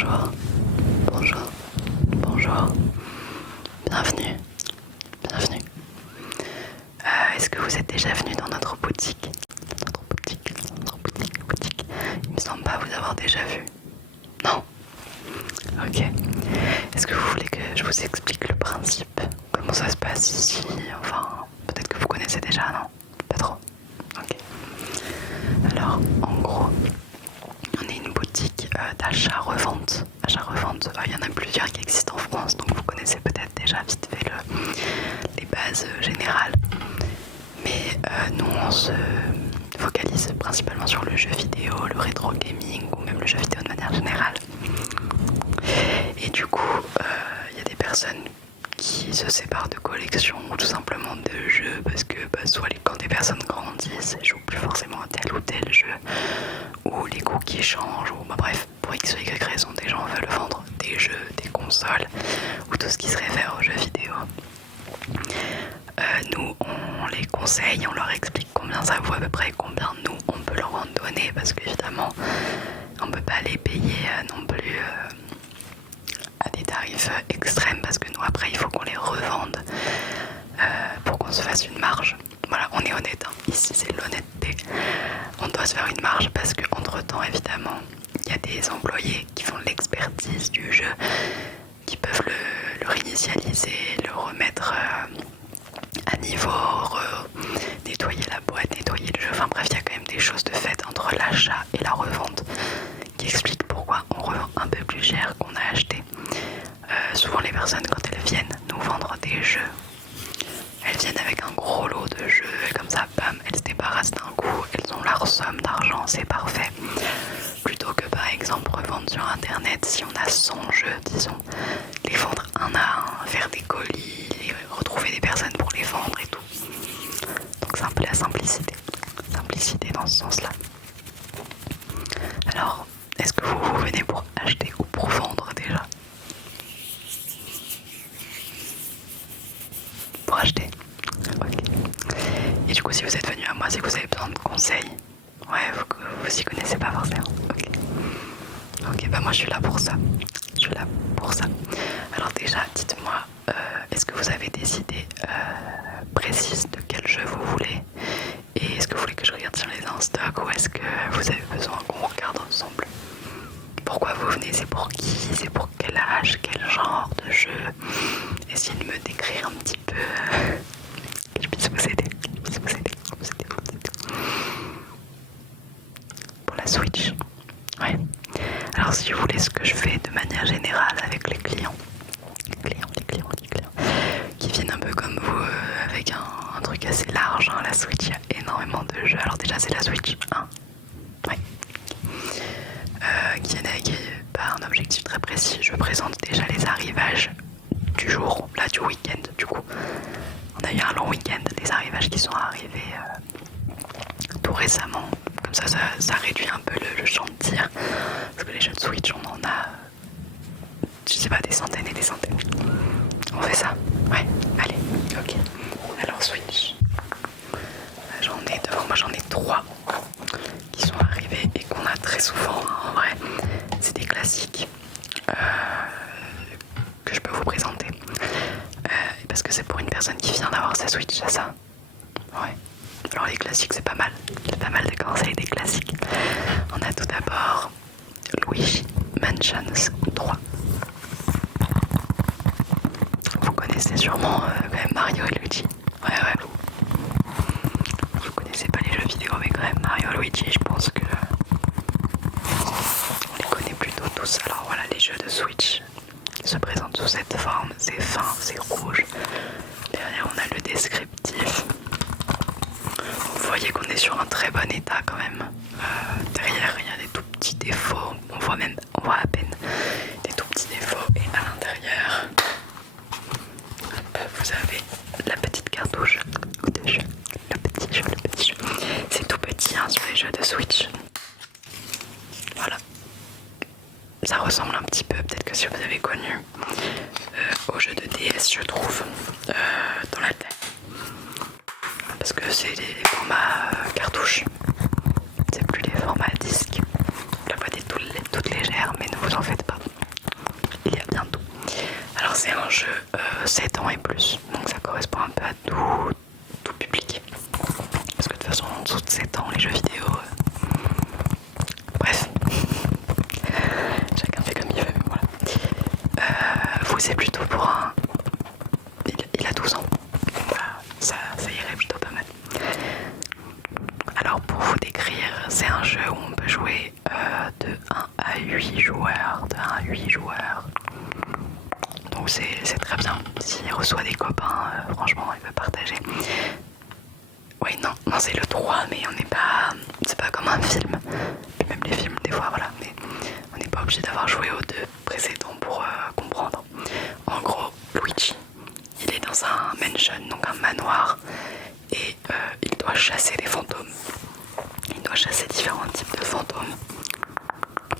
Bonjour, bonjour, bonjour, bienvenue, bienvenue. Est-ce que vous êtes déjà venu dans notre boutique? Boutique. Il me semble pas vous avoir déjà vu. Non? Ok. Est-ce que vous voulez que je vous explique le principe? Comment ça se passe ici? Enfin, peut-être que vous connaissez déjà, non? Pas trop? Ok. Alors, en gros, on est une boutique d'achat-revente. Achat-revente, il y en a plusieurs qui existent en France, donc vous connaissez peut-être déjà vite fait les bases générales. Mais nous, on se focalise principalement sur le jeu vidéo, le rétro gaming ou même le jeu vidéo de manière générale. Et du coup, il y a des personnes qui se séparent de collections ou tout simplement de jeux parce que soit quand des personnes grandissent, elles jouent plus forcément à tel ou tel jeu, ou les goûts qui changent, ou bref, pour X ou Y raison, des gens veulent vendre des jeux, des consoles, ou tout ce qui se réfère aux jeux vidéo. Nous, on les conseille, on leur explique combien ça vaut à peu près, combien nous, on peut leur en donner, parce qu'évidemment, on peut pas les payer non plus à des tarifs extrêmes, parce que nous, après, il faut qu'on les revende pour qu'on se fasse une marge. Voilà, on est honnête, hein. Ici c'est l'honnêteté. On doit se faire une marge parce qu'entre temps, évidemment, il y a des employés qui font l'expertise du jeu, qui peuvent le réinitialiser, le remettre à niveau, nettoyer la boîte, nettoyer le jeu. Enfin bref, il y a quand même des choses de fait entre l'achat et la revente qui expliquent pourquoi on revend un peu plus cher qu'on a acheté. Souvent les personnes, quand elles viennent nous vendre des jeux, elles viennent avec un gros lot de jeux et comme ça, bam, elles se débarrassent d'un coup, elles ont leur somme d'argent, c'est parfait. Plutôt que par exemple revendre sur internet, si on a 100 jeux, disons, les vendre un à un, faire des colis, retrouver des personnes pour les vendre et tout. Donc c'est un peu la simplicité dans ce sens-là. Alors, est-ce que vous venez pour acheter ou pour vendre déjà? Pour acheter. Ok. Et du coup, si vous êtes venu à moi, c'est que vous avez besoin de conseils. Ouais, vous y connaissez pas forcément. Ok. Ok, bah moi je suis là pour ça. Alors déjà, dites-moi, est-ce que vous avez des idées précises de quel jeu vous voulez? Et est-ce que vous voulez que je regarde sur les Instock ou est-ce que vous avez besoin qu'on regarde ensemble? Pourquoi vous venez? C'est pour qui? C'est pour quel âge? Quel genre de jeu? Essayez de me décrire un petit peu, que je puisse vous aider. Pour la Switch. Ouais. Alors si vous voulez, ce que je fais de manière générale avec les clients qui viennent un peu comme vous, avec un truc assez large, hein. La Switch, il y a énormément de jeux. Alors déjà c'est la Switch 1, ouais. Qui est avec un objectif très précis. Je présente déjà les arrivages du jour, là du week-end du coup. On a eu un long week-end, des arrivages qui sont arrivés tout récemment. Comme ça réduit un peu le champ de tir. Parce que les jeux de Switch, on en a, je sais pas, des centaines et des centaines. On fait ça? Ouais, allez, ok. Alors Switch. J'en ai devant moi, j'en ai 3 qui sont arrivés et qu'on a très souvent, hein, en vrai. C'est des classiques que je peux vous présenter. Parce que c'est pour une personne qui vient d'avoir sa Switch, c'est ça? Ouais. Alors les classiques, c'est pas mal. C'est pas mal de commencer avec des classiques. On a tout d'abord Luigi Mansions 3. Vous connaissez sûrement quand même Mario et Luigi. Ouais. Vous connaissez pas les jeux vidéo, mais quand même Mario et Luigi, je pense que on les connaît plutôt tous. Alors voilà, les jeux de Switch se présentent sous cette forme. C'est fin, c'est rouge. Derrière, on a le descriptif. Vous voyez qu'on est sur un très bon état quand même. Derrière, il y a des tout petits défauts. On voit à peine des tout petits défauts. Et à l'intérieur, vous avez la petite cartouche de jeu. Le petit jeu. C'est tout petit hein, sur les jeux de Switch. Voilà. Ça ressemble un petit peu, peut-être que si vous avez connu, au jeu de DS, je trouve, dans la taille. Parce que c'est les formats cartouches. C'est plus les formats disques. La boîte est toute légère, mais ne vous en faites pas. 7 ans et plus, donc ça correspond un peu à tout public. Parce que de toute façon, en dessous de 7 ans, les jeux vidéo... Bref, chacun fait comme il veut, voilà. Vous, c'est plutôt pour un... Il a 12 ans, voilà, ça irait plutôt pas mal. Alors pour vous décrire, c'est un jeu où on peut jouer de 1 à 8 joueurs, donc c'est très bien. S'il reçoit des copains, franchement il peut partager. Oui, non, c'est le 3, mais on n'est pas... C'est pas comme un film. Puis même les films, des fois, voilà. Mais on n'est pas obligé d'avoir joué aux 2 précédents pour comprendre. En gros, Luigi, il est dans un mansion, donc un manoir. Et il doit chasser des fantômes. Il doit chasser différents types de fantômes.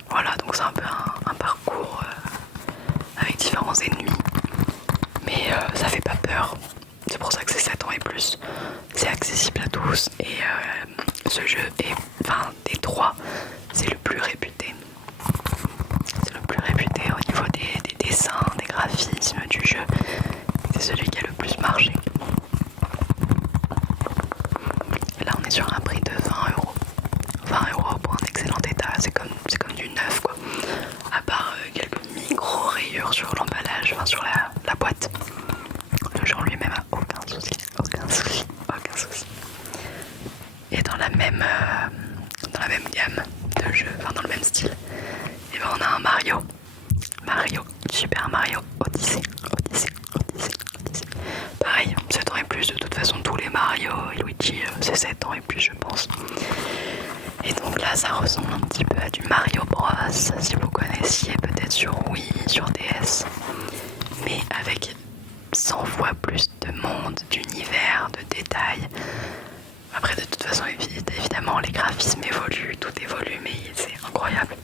Voilà, donc c'est un peu un parcours avec différents ennemis. Mais ça fait pas peur. C'est pour ça que c'est 7 ans et plus. C'est accessible à tous et ce jeu est, enfin des 3, c'est le plus réputé. C'est le plus réputé au niveau des dessins, des graphismes du jeu. C'est celui qui a le plus marché. Et là on est sur un prix de 20€. 20€ pour un excellent état, c'est comme du neuf quoi. À part quelques micro rayures sur l'emballage, enfin sur la boîte. Le jeu en lui-même a aucun souci. Et dans la même gamme de jeux, enfin dans le même style, et ben on a un Mario, Super Mario Odyssey. Pareil, 7 ans et plus, de toute façon tous les Mario et Luigi c'est 7 ans et plus je pense. Et donc là ça ressemble un petit peu à du Mario Bros, si vous connaissiez peut-être sur Wii, sur DS, mais avec 100 fois plus de monde, d'univers, de détails. Après de toute façon évidemment les graphismes évoluent, tout évolue, mais c'est incroyable.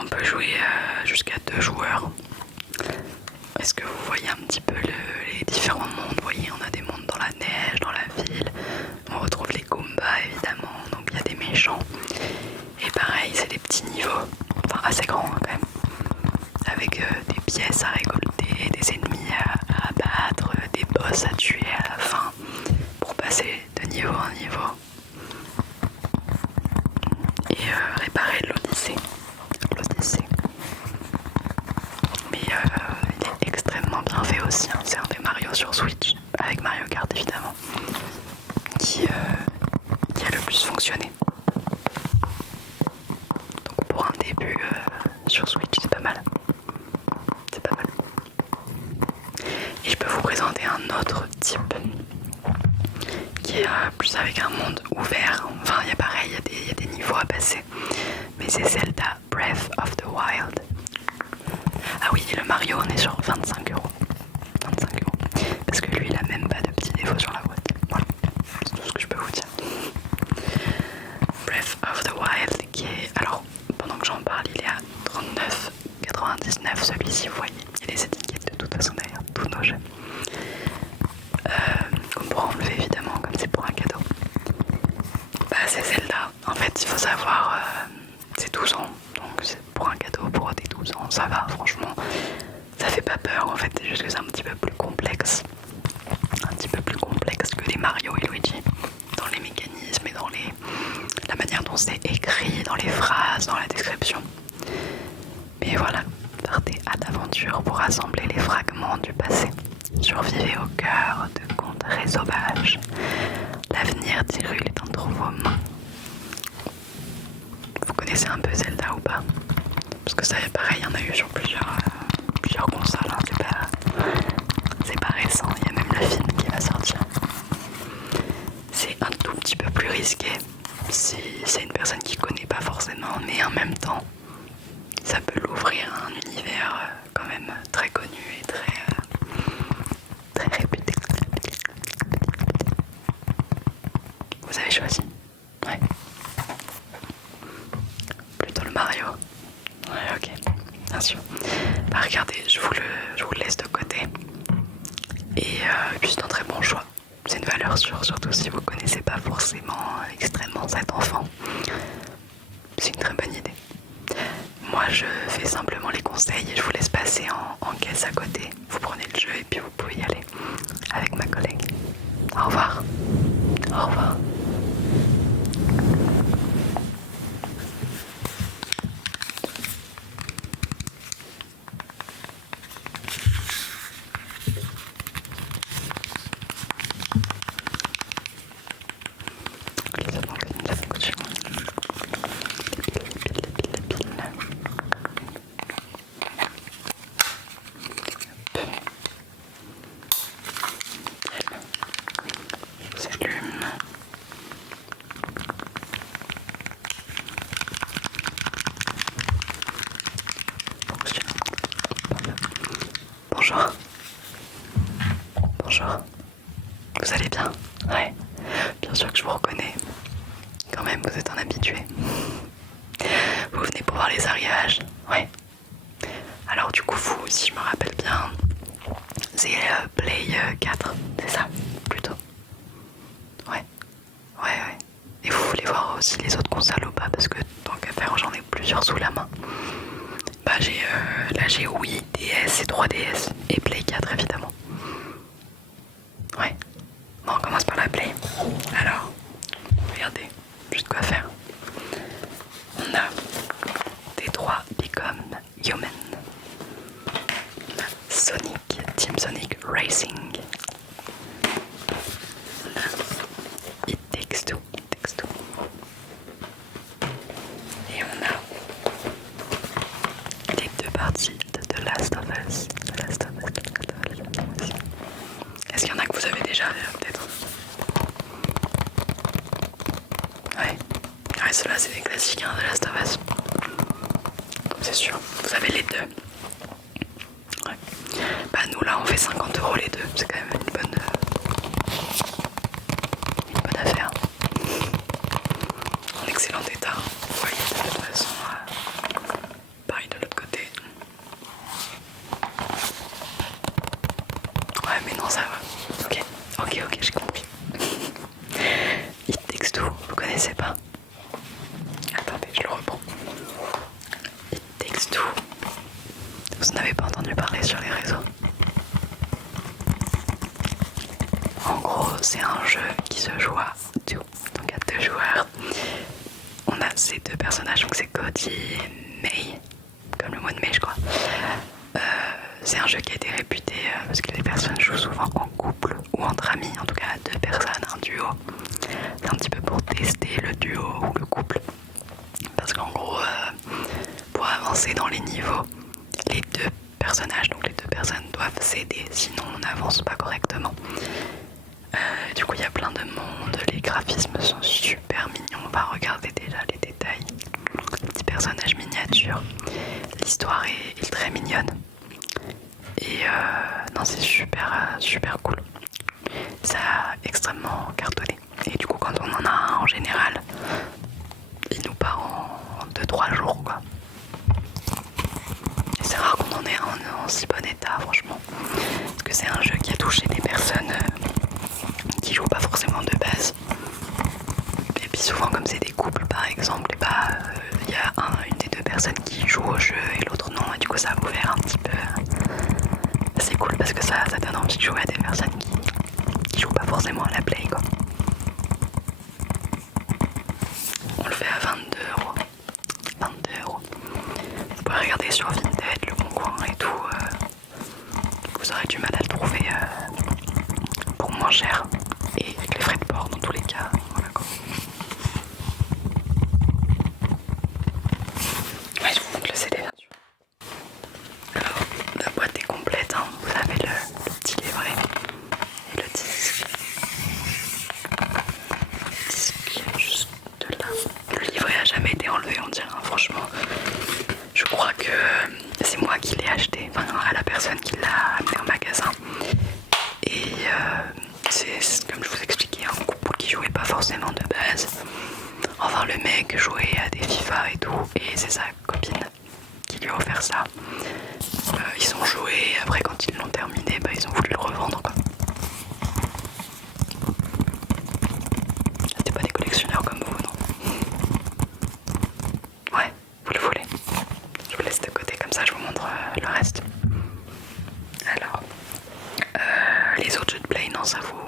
On peut jouer jusqu'à 2 joueurs. Est-ce que vous voyez un petit peu les différents mondes? Vous voyez, on a des mondes dans la neige, dans la ville. On retrouve les Goombas évidemment, donc il y a des méchants. Et pareil, c'est des petits niveaux, enfin assez grands quand même, avec des pièces à récolter, des ennemis à abattre, des boss à tuer à la fin pour passer de niveau en niveau et réparer l'Odyssée. Mais il est extrêmement bien fait aussi, hein. C'est un des Mario sur Switch, avec Mario Kart évidemment, qui a le plus fonctionné. Donc pour un début sur Switch, c'est pas mal. Et je peux vous présenter un autre type qui est plus avec un monde ouvert. Enfin, il y a pareil, il y a des niveaux à passer. Mais c'est Zelda Breath of the Wild. Ah oui, et le Mario, on est sur 25€. Parce que lui, il a même pas de petits défauts sur la boîte. Voilà, c'est tout ce que je peux vous dire. Breath of the Wild, qui est... Alors, pendant que j'en parle, il est à 39,99€. Celui-ci, vous voyez, il y a les étiquettes de toute façon derrière tous nos jeux. Qu'on pourra enlever évidemment, comme c'est pour un cadeau. Bah, c'est Zelda. En fait, il faut savoir, c'est 12 ans. Donc, c'est pour un cadeau pour des 12 ans. Ça va, franchement. Ça fait pas peur en fait, c'est juste que c'est un petit peu plus complexe. Un petit peu plus complexe que les Mario et Luigi. Dans les mécanismes et dans la manière dont c'est écrit, dans les phrases, dans la description. Mais voilà, partez à l'aventure pour rassembler les fragments du passé. Survivez au cœur de contrées sauvages. L'avenir d'Hyrule est entre vos mains. Vous connaissez un peu Zelda ou pas? Parce que ça, pareil, il y en a eu sur plusieurs consoles, hein. C'est pas récent, il y a même le film qui va sortir. C'est un tout petit peu plus risqué si c'est une personne qui connaît pas forcément, mais en même temps, ça peut l'ouvrir à un univers quand même très connu et très réputé. Vous avez choisi? Ouais. Plutôt le Mario. Ouais, ok, bien sûr. Bah regardez, je vous le laisse de côté. Et puis c'est un très bon choix. C'est une valeur sûre, surtout si vous connaissez pas forcément extrêmement cet enfant. C'est une très bonne idée. Moi moi je fais simplement les conseils et je vous laisse passer en caisse à côté. Vous prenez le jeu et puis vous pouvez y aller avec ma collègue. Au revoir. Au revoir. Bonjour. Bonjour. Vous allez bien? Ouais. Bien sûr que je vous reconnais. Quand même, vous êtes un habitué. Vous venez pour voir les arrivages? Ouais. Alors du coup, vous, si je me rappelle bien, c'est Play 4, c'est ça? Plutôt. Ouais. Ouais. Et vous voulez voir aussi les autres consoles ou pas? Parce que tant qu'à faire, j'en ai plusieurs sous la main. Bah j'ai Wii, DS et 3DS et Play 4 évidemment. Ouais. Bon, on commence par la Play. Alors, regardez, juste quoi faire. On a T3 Become Human, Sonic, Team Sonic Racing, on a It Takes Two, et on a les deux parties de The Last of Us. Est-ce qu'il y en a que vous avez déjà peut-être? Ouais, ceux-là c'est des classiques, hein, The Last of Us. C'est sûr, vous avez les deux. Ouais. Bah nous là on fait 50€ les deux, c'est quand même une bonne affaire. En excellent état. Vous voyez de toute façon, pareil de l'autre côté. Ouais mais non ça va. Ok, j'ai compris. It Takes Two, vous connaissez pas? Attendez, je le reprends. It Takes Two. Vous n'avez pas entendu parler sur les réseaux? En gros, c'est un jeu qui se joue à deux, donc à 2 joueurs. On a ces deux personnages, donc c'est Cody et May, comme le mois de mai je crois. C'est un jeu qui a été réputé parce que les personnes jouent souvent en couple ou entre amis, en tout cas à 2 personnes, un duo. C'est un petit peu pour tester le duo ou le couple. Parce qu'en gros, pour avancer dans les niveaux, les deux personnages, donc les deux personnes doivent s'aider, sinon on n'avance pas correctement. Du coup il y a plein de monde, les graphismes sont super mignons, on va regarder déjà les détails. Les petits personnages miniatures, l'histoire est très mignonne. Et non c'est super cool. Ça a extrêmement cartonné. Et du coup quand on en a un en général, il nous part en 2-3 jours quoi. Et c'est rare qu'on en ait un en si bon état franchement. Parce que c'est un jeu qui a touché des personnes qui jouent pas forcément de base. Et puis souvent comme c'est des couples par exemple, et bah il y a une des deux personnes qui joue au jeu et l'autre non. Et du coup ça a ouvert un petit peu. C'est cool parce que ça donne envie de jouer à des personnes qui jouent pas forcément à la play quoi. On le fait à 22€. Vous pouvez regarder sur Vinted, Le Bon Coin et tout. Vous aurez du mal à le trouver pour moins cher. Et avec les frais de port dans tous les cas. Voilà quoi. Ouais, je vous montre le CD bien sûr. Alors, la boîte est complète, hein. Vous avez le petit livret et le disque. Le disque juste là. Le livret a jamais été enlevé, on dirait, hein, franchement. Je crois que c'est moi qui l'ai acheté, enfin à la personne qui l'a amené au magasin. Et c'est comme je vous expliquais, un couple qui jouait pas forcément de base. Enfin le mec jouait à des FIFA et tout, et c'est sa copine qui lui a offert ça. Ils ont joué, après quand ils l'ont terminé, bah, ils ont voulu le revendre quoi. C'était pas des collectionneurs comme vous, non? Ouais, vous le voulez? Je vous ça je vous montre le reste. Alors, les autres jeux de play, non ça vous...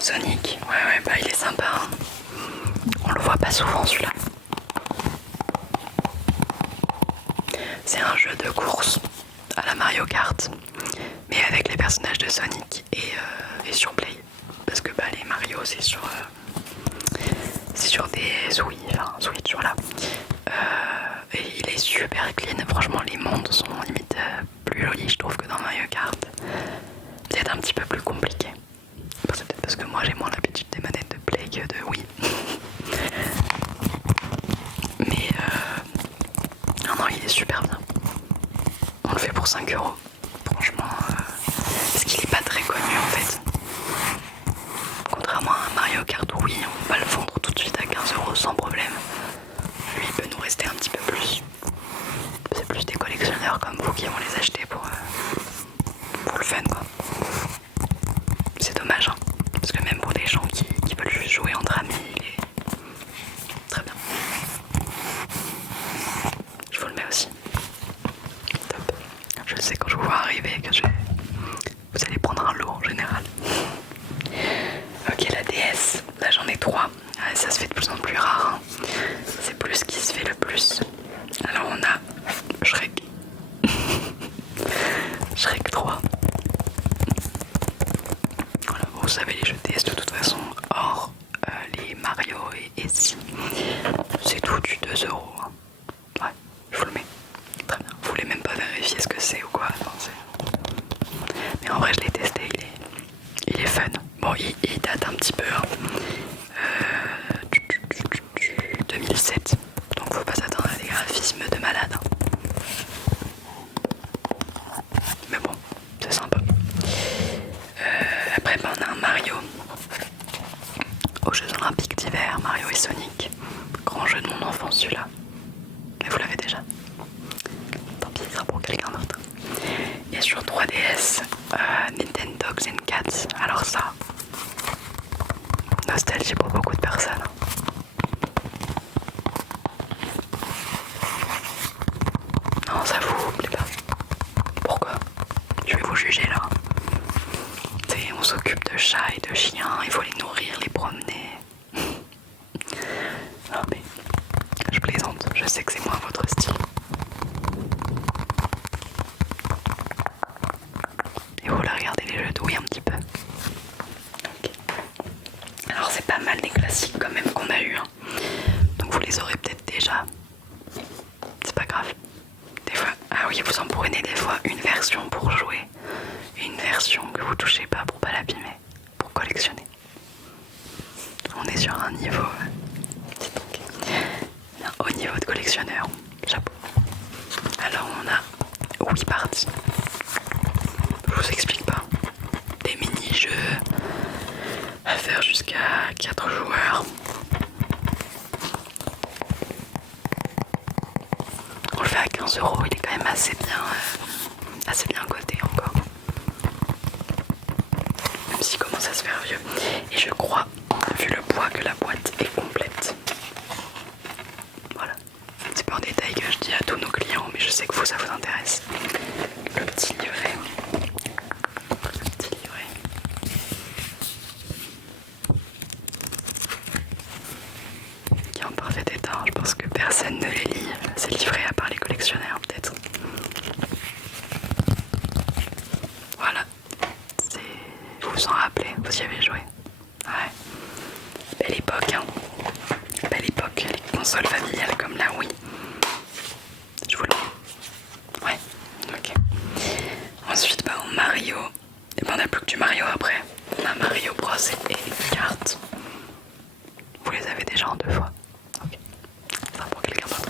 Sonic, ouais bah il est sympa, hein. On le voit pas souvent celui-là. C'est un jeu de course à la Mario Kart, mais avec les personnages de Sonic et sur Play. Parce que bah, les Mario c'est sur des Switch, voilà. Et il est super clean, franchement les mondes sont limite plus jolis je trouve que dans Mario Kart. Peut-être un petit peu plus compliqué. C'est peut-être parce que moi j'ai moins l'habitude des manettes de Play que de Wii. Mais non, il est super bien. On le fait pour 5 €. Franchement, parce qu'il est pas très connu en fait. Contrairement à un Mario Kart, oui, on va le vendre tout de suite à 15 € sans problème. Lui, il peut nous rester un petit peu plus. C'est plus des collectionneurs comme vous qui vont les acheter pour le fun, quoi. C'est dommage, hein, parce que même pour des gens qui veulent juste jouer entre amis, il est très bien. Je vous le mets aussi. Top. Je sais quand je vous vois arriver que vous allez prendre un lot en général. Ok, la DS, là j'en ai 3. Ah, ça se fait de plus en plus rare, hein. C'est plus ce qui se fait le plus. Alors on a Shrek. Shrek 3. Voilà, vous savez les jeux DS de toute façon, hors les Mario et si. C'est tout du 2 €. Hein. Ouais, je vous le mets. Très bien. Vous voulez même pas vérifier ce que c'est ou quoi. Non, mais en vrai je l'ai testé, il est fun. Bon, il date un petit peu. Hein. 2007. Donc faut pas s'attendre à des graphismes de malade. Hein. Mais bon, c'est sympa. Après, ben, on a un Mario aux Jeux Olympiques d'hiver, Mario et Sonic. Grand jeu de mon enfance celui-là. Mais vous l'avez déjà. Tant pis, il sera pour quelqu'un d'autre. Et sur 3DS, Nintendo Dogs and Cats. Alors ça, nostalgie pour beaucoup de personnes. Non, ça vous plaît pas. Pourquoi? Je vais vous juger là. T'sais, on s'occupe de chats et de chiens, il faut les nourrir, les promener. Non mais, je plaisante, je sais que c'est moins votre style. Et vous la regardez les jeux de Wii un petit peu. Okay. Alors c'est pas mal des classiques quand même qu'on a eu. Hein. Donc vous les aurez peut-être déjà. C'est pas grave. Des fois, ah oui, vous en prenez des fois une version pour jouer et une version que vous touchez pas pour pas l'abîmer, pour collectionner. On est sur un niveau un haut niveau de collectionneur. Chapeau. Alors on a Wii Party. Je vous explique pas. Des mini-jeux à faire jusqu'à 4 joueurs. On le fait à 15 €, il est quand même assez bien coté encore. Même s'il commence à se faire vieux. Et je crois, vu le poids, que la boîte est complète. Voilà. C'est pas un détail que je dis à tous nos clients, mais je sais que vous, ça vous intéresse. Le petit livret. Le petit livret. Qui est en parfait état. Je pense que personne ne les lit. C'est livré à part les collectionneurs, peut-être. Voilà. Vous vous en rappelez, vous y avez joué. Ouais. Belle époque, hein. Belle époque, les consoles familiales comme la Wii. Je vous le dis. Ouais, ok. Ensuite, bah, en Mario. Et ben, on n'a plus que du Mario après. On a Mario Bros et Kart. Vous les avez déjà en 2 fois. Ok. Ça sera pour quelqu'un d'autre.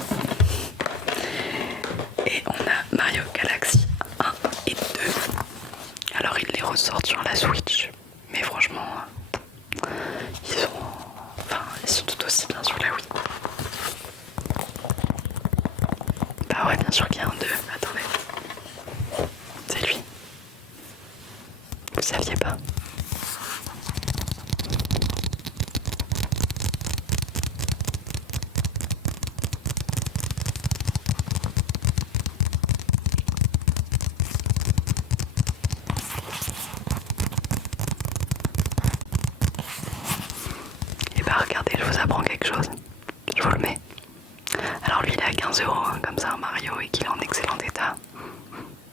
Et on a Mario Galaxy 1 et 2. Alors, ils les ressortent sur la Switch. Mais franchement, ils sont tout aussi bien sur la Wii. Bah ouais, bien sûr qu'il y a un 2. Attendez. C'est lui. Vous saviez pas? côté, je vous apprends quelque chose. Je vous le mets. Alors lui il est à 15 euros, hein, comme ça un Mario et qu'il est en excellent état.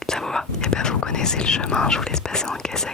Ça vous va? Et ben vous connaissez le chemin, je vous laisse passer en caisse